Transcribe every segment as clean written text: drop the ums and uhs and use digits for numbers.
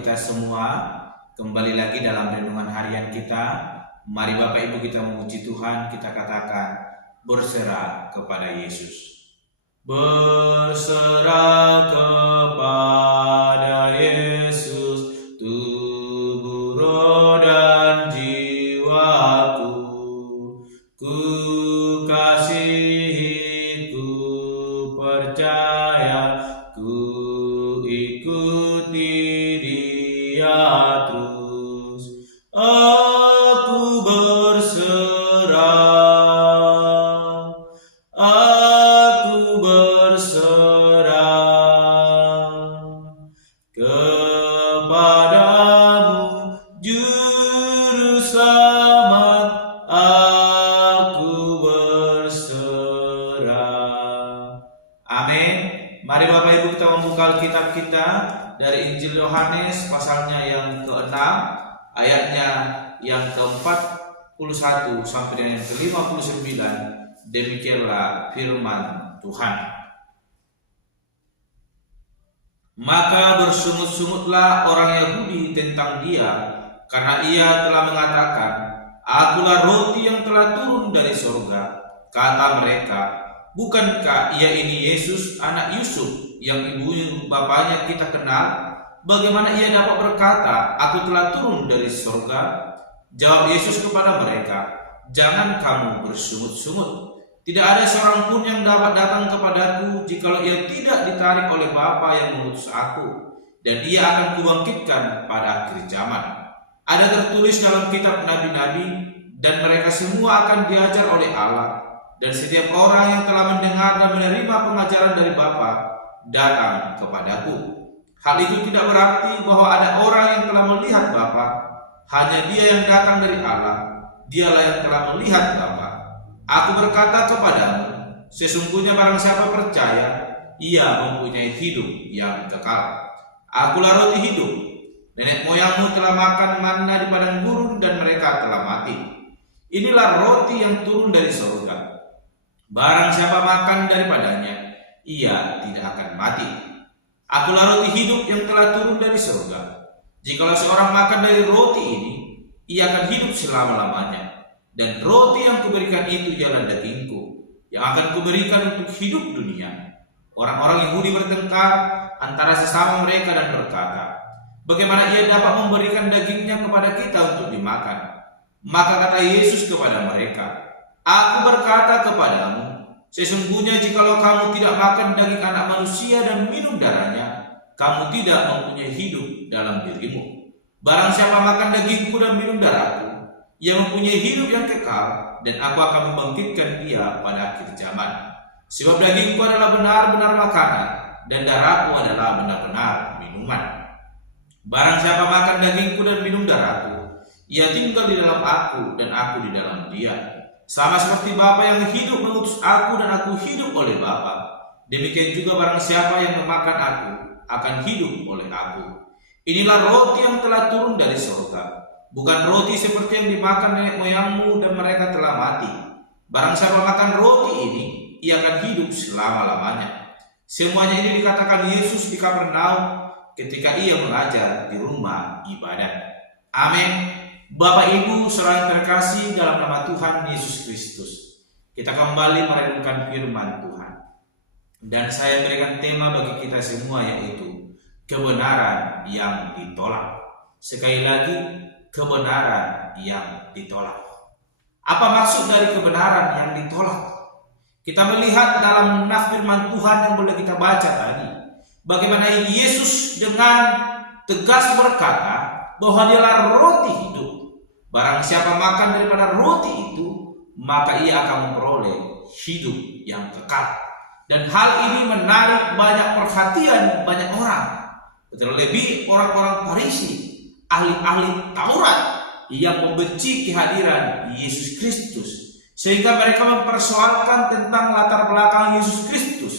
kita semua. Kembali lagi dalam renungan harian kita. Mari Bapak Ibu kita memuji Tuhan, kita katakan berserah kepada Yesus. Berserah kepada Yesus, tubuh, roh dan jiwaku. Ku kasihi, ku percaya, ku ikuti Dia terus. Aku berserah, aku berserah kepadamu, Juru Selamat. Aku berserah. Amin. Mari Bapak Ibu kita membuka Alkitab kita dari Injil Yohanes pasalnya yang ke-6, ayatnya yang ke-41 sampai dengan yang ke-59. Demikianlah firman Tuhan. Maka bersungut-sungutlah orang Yahudi tentang Dia, karena Ia telah mengatakan, Akulah roti yang telah turun dari surga. Kata mereka, bukankah Ia ini Yesus, anak Yusuf, yang ibu bapaknya kita kenal? Bagaimana Ia dapat berkata, Aku telah turun dari surga? Jawab Yesus kepada mereka, Jangan kamu bersungut-sungut. Tidak ada seorang pun yang dapat datang kepadaku jikalau ia tidak ditarik oleh Bapa yang mengutus aku, dan Ia akan kubangkitkan pada akhir zaman. Ada tertulis dalam kitab nabi-nabi, dan mereka semua akan diajar oleh Allah. Dan setiap orang yang telah mendengar dan menerima pengajaran dari Bapa datang kepadaku. Hal itu tidak berarti bahwa ada orang yang telah melihat Bapa. Hanya Dia yang datang dari Allah. Dialah yang telah melihat Bapa. Aku berkata kepadamu, sesungguhnya barang siapa percaya, ia mempunyai hidup yang kekal. Akulah roti hidup. Nenek moyangmu telah makan manna di padang gurun dan mereka telah mati. Inilah roti yang turun dari surga. Barang siapa makan daripadanya, ia tidak akan mati. Akulah roti hidup yang telah turun dari surga. Jikalau seorang makan dari roti ini, ia akan hidup selama-lamanya. Dan roti yang kuberikan itu ialah dagingku, yang akan kuberikan untuk hidup dunia. Orang-orang Yahudi bertengkar antara sesama mereka dan berkata, Bagaimana Ia dapat memberikan dagingnya kepada kita untuk dimakan? Maka kata Yesus kepada mereka, Aku berkata kepadamu, sesungguhnya jikalau kamu tidak makan daging anak manusia dan minum darahnya, kamu tidak mempunyai hidup dalam dirimu. Barang siapa makan dagingku dan minum darahku, ia mempunyai hidup yang kekal, dan aku akan membangkitkan dia pada akhir zaman. Sebab dagingku adalah benar-benar makanan, dan darahku adalah benar-benar minuman. Barang siapa makan dagingku dan minum darahku, ia tinggal di dalam aku, dan aku di dalam dia. Sama seperti Bapa yang hidup mengutus aku, dan aku hidup oleh Bapa. Demikian juga barang siapa yang memakan aku, akan hidup oleh aku. Inilah roti yang telah turun dari surga. Bukan roti seperti yang dimakan nenek moyangmu dan mereka telah mati. Barang siapa makan roti ini, ia akan hidup selama-lamanya. Semuanya ini dikatakan Yesus di Kapernaum ketika Ia mengajar di rumah ibadat. Amin. Bapak Ibu saudara terkasih dalam nama Tuhan Yesus Kristus, kita kembali merenungkan firman Tuhan. Dan saya berikan tema bagi kita semua, yaitu kebenaran yang ditolak. Sekali lagi, kebenaran yang ditolak. Apa maksud dari kebenaran yang ditolak? Kita melihat dalam firman Tuhan yang boleh kita baca tadi, bagaimana Yesus dengan tegas berkata bahwa Dialah roti hidup. Barang siapa makan daripada roti itu, maka ia akan memperoleh hidup yang kekal. Dan hal ini menarik banyak perhatian banyak orang, terlebih orang-orang Farisi, ahli-ahli Taurat yang membenci kehadiran Yesus Kristus, sehingga mereka mempersoalkan tentang latar belakang Yesus Kristus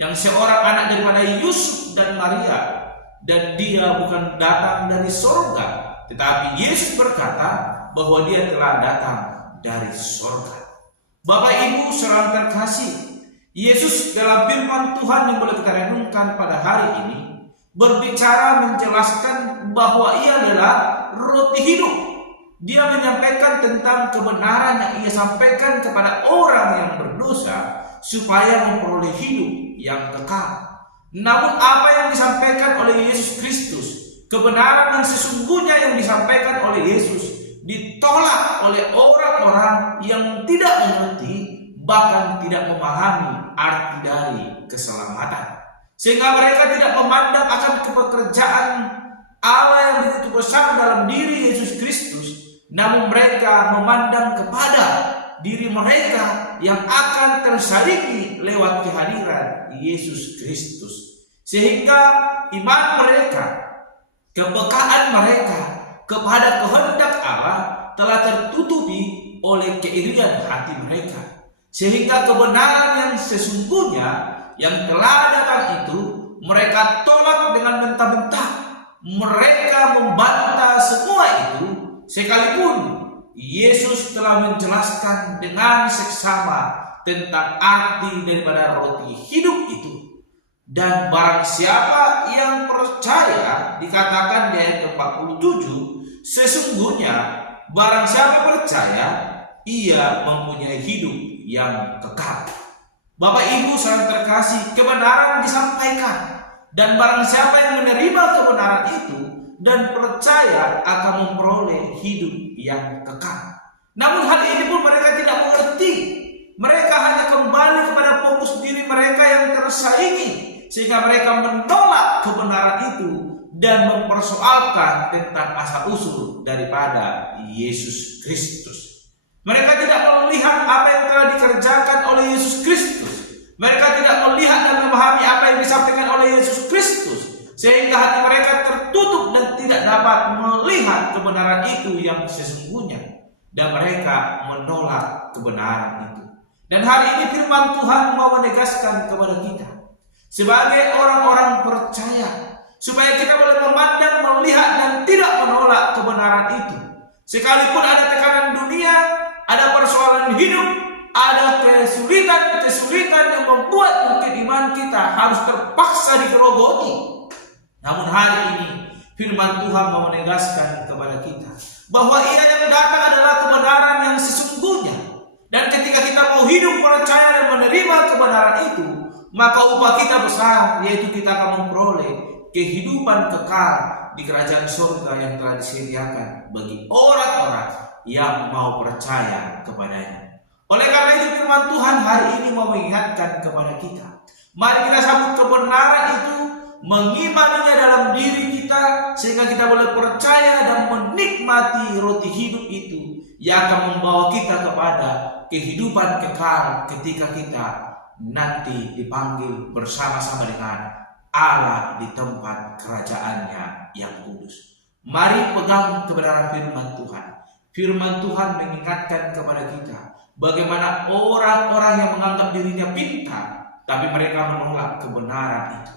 yang seorang anak daripada Yusuf dan Maria, dan Dia bukan datang dari surga, tetapi Yesus berkata bahwa Dia telah datang dari surga. Bapak Ibu saudara terkasih, Yesus dalam firman Tuhan yang boleh kita renungkan pada hari ini berbicara menjelaskan bahwa ia adalah roti hidup. Dia menyampaikan tentang kebenaran yang ia sampaikan kepada orang yang berdosa supaya memperoleh hidup yang kekal. Namun apa yang disampaikan oleh Yesus Kristus, kebenaran yang sesungguhnya yang disampaikan oleh Yesus, ditolak oleh orang-orang yang tidak mengerti, bahkan tidak memahami arti dari keselamatan. Sehingga mereka tidak memandang akan pekerjaan Allah yang begitu besar dalam diri Yesus Kristus, namun mereka memandang kepada diri mereka yang akan tersaingi lewat kehadiran Yesus Kristus. Sehingga iman mereka, kepekaan mereka kepada kehendak Allah telah tertutupi oleh keirian hati mereka. Sehingga kebenaran yang sesungguhnya yang telah datang itu mereka tolak dengan mentah-mentah. Mereka membantah semua itu, sekalipun Yesus telah menjelaskan dengan seksama tentang arti daripada roti hidup itu. Dan barang siapa yang percaya, dikatakan di ayat 47, sesungguhnya barang siapa percaya, ia mempunyai hidup yang kekal. Bapak Ibu saudara terkasih, kebenaran disampaikan, dan barang siapa yang menerima kebenaran itu dan percaya akan memperoleh hidup yang kekal. Namun hal ini pun mereka tidak mengerti. Mereka hanya kembali kepada fokus diri mereka yang tersaingi, sehingga mereka menolak kebenaran itu dan mempersoalkan tentang asal-usul daripada Yesus Kristus. Mereka tidak melihat apa yang telah dikerjakan oleh Yesus Kristus. Mereka tidak melihat dan memahami apa yang disampaikan oleh Yesus Kristus, sehingga hati mereka tertutup dan tidak dapat melihat kebenaran itu yang sesungguhnya, dan mereka menolak kebenaran itu. Dan hari ini firman Tuhan mau menegaskan kepada kita sebagai orang-orang percaya, supaya kita boleh memandang, melihat, dan tidak menolak kebenaran itu. Sekalipun ada tekanan dunia, ada persoalan hidup, ada kesulitan yang membuat mungkin iman kita harus terpaksa digerogoti. Namun hari ini firman Tuhan mau menegaskan kepada kita bahwa ia yang datang adalah kebenaran yang sesungguhnya. Dan ketika kita mau hidup percaya dan menerima kebenaran itu, maka upah kita besar, yaitu kita akan memperoleh kehidupan kekal di kerajaan surga yang telah disediakan bagi orang-orang yang mau percaya kepadanya. Oleh karena itu firman Tuhan hari ini mau mengingatkan kepada kita, mari kita sambut kebenaran itu, mengimaninya dalam diri kita, sehingga kita boleh percaya dan menikmati roti hidup itu yang akan membawa kita kepada kehidupan kekal ketika kita nanti dipanggil bersama-sama dengan Allah di tempat kerajaannya yang kudus. Mari pegang kebenaran firman Tuhan. Firman Tuhan mengingatkan kepada kita bagaimana orang-orang yang menganggap dirinya pintar, tapi mereka menolak kebenaran itu.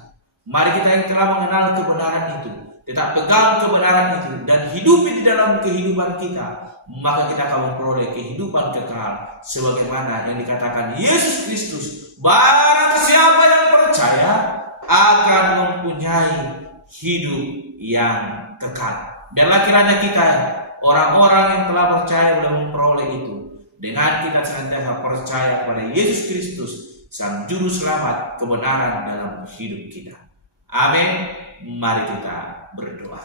Mari kita yang telah mengenal kebenaran itu, tetap pegang kebenaran itu dan hidupi di dalam kehidupan kita, maka kita akan memperoleh kehidupan kekal sebagaimana yang dikatakan Yesus Kristus, barang siapa yang percaya akan mempunyai hidup yang kekal. Dan kiranya kita orang-orang yang telah percaya boleh memperoleh itu dengan kita senantiasa percaya kepada Yesus Kristus, Sang Juru Selamat kebenaran dalam hidup kita. Amin. Mari kita berdoa.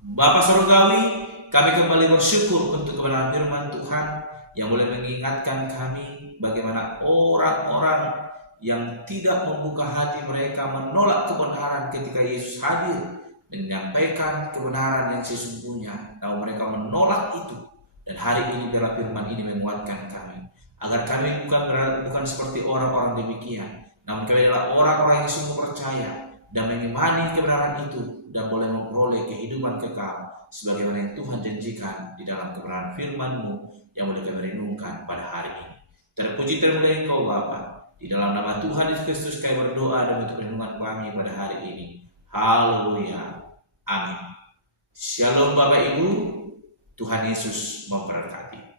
Bapa Surgawi, kami kembali bersyukur untuk kebenaran firman Tuhan yang boleh mengingatkan kami bagaimana orang-orang yang tidak membuka hati mereka menolak kebenaran ketika Yesus hadir dan menyampaikan kebenaran yang sesungguhnya, namun mereka menolak itu. Dan hari ini biarlah firman ini menguatkan kami agar kami bukan seperti orang-orang demikian, namun kami adalah orang-orang yang sungguh percaya dan mengimani kebenaran itu dan boleh memperoleh kehidupan kekal sebagaimana yang Tuhan janjikan di dalam kebenaran firman-Mu yang boleh kami renungkan pada hari ini. Terpuji termulia Engkau Bapa, di dalam nama Tuhan Yesus Kristus kami berdoa dan untuk renungan kami pada hari ini. Haleluya. Amin. Shalom Bapak Ibu, Tuhan Yesus memberkati.